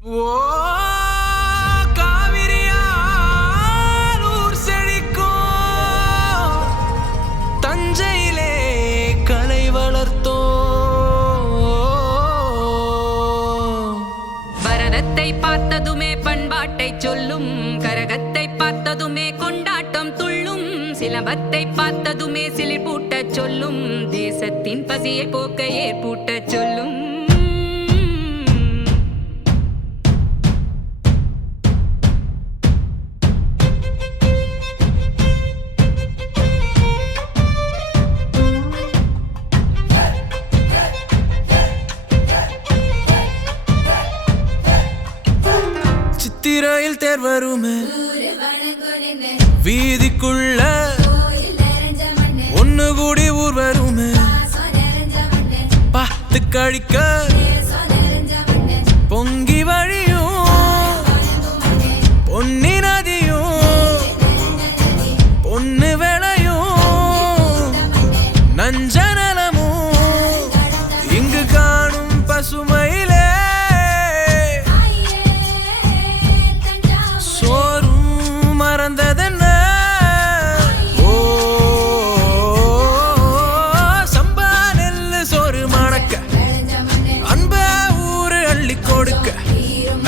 ஓ காவிரியால் ஊர் செழிக்கும், தஞ்சையிலே கலை வளர்த்தோ. பரதத்தை பார்த்ததுமே பண்பாட்டை சொல்லும், கரகத்தை பார்த்ததுமே கொண்டாட்டம் துள்ளும், சிலம்பத்தை பார்த்ததுமே சிலிர் பூட்டச் சொல்லும், தேசத்தின் பசியை போக்க ஏற்பூட்டச் சொல்லும். சித்திரையில் தேர் வருமே வீதிக்குள்ள, ஒன்னு கூடி ஊர் வருமே பார்த்து கழிக்க, பொங்கி வழியும் பொன்னி நதியும் பொன்னு வேளையும் நஞ்சனலமும் இங்கு காணும் பசுமையிலே மறந்ததென்ன. ஓ சம்பா நெல்லு சோறு மணக்க, அன்ப ஊரு அள்ளி கொடுக்க,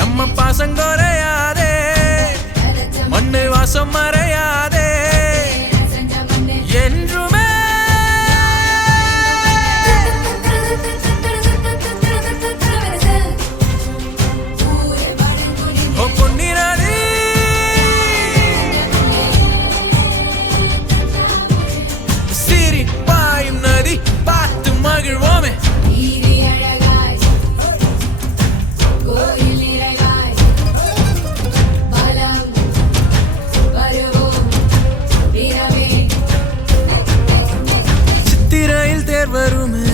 நம்ம பாசங்கொறையாதே, மண்ணு வாசம் மறையாதே என்றுமே. சித்திரையில் தேர் வருமே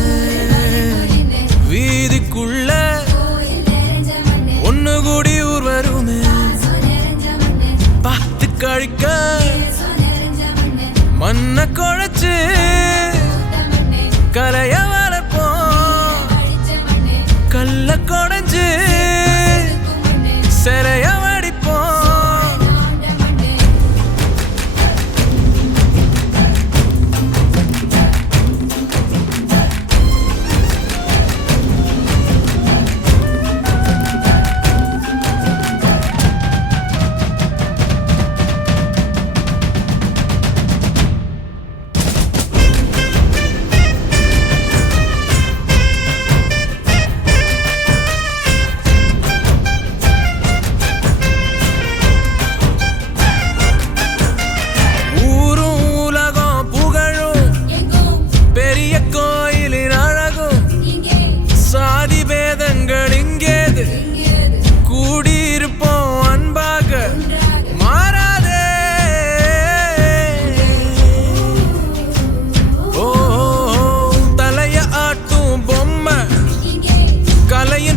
வீதிக்குள்ள, ஒன்னு கூடி ஊர் வருமே பார்த்து கழிக்க, மண்ண குழைச்சு கலைய வளர்ப்போம், கல்ல கொடைஞ்சு சிறைய வடிப்போம்.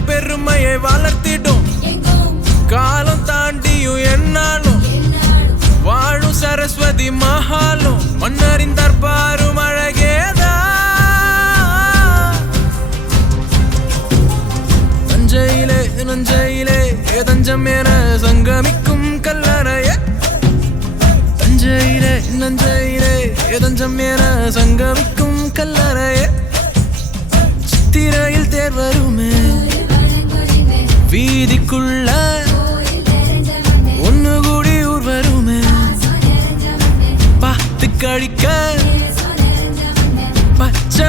பெருமையை வளர்த்திடும், காலம் தாண்டியும் என்னாலும் வாழும் சரஸ்வதி மகாலும், மன்னரின் தர்பாரும் அழகேதா. தஞ்சையிலே நஞ்சையிலே தஞ்சம் என சங்கமிக்கும் கல்லறையே, தஞ்சையிலே நஞ்சையிலே தஞ்சம் என சங்கமிக்கும் கல்லறையே. சித்திரையில் தேர் வருமே வீதிக்குள்ள, ஒன்னு கூடி ஊர் வருமே பார்த்து கழிக்க, பச்சை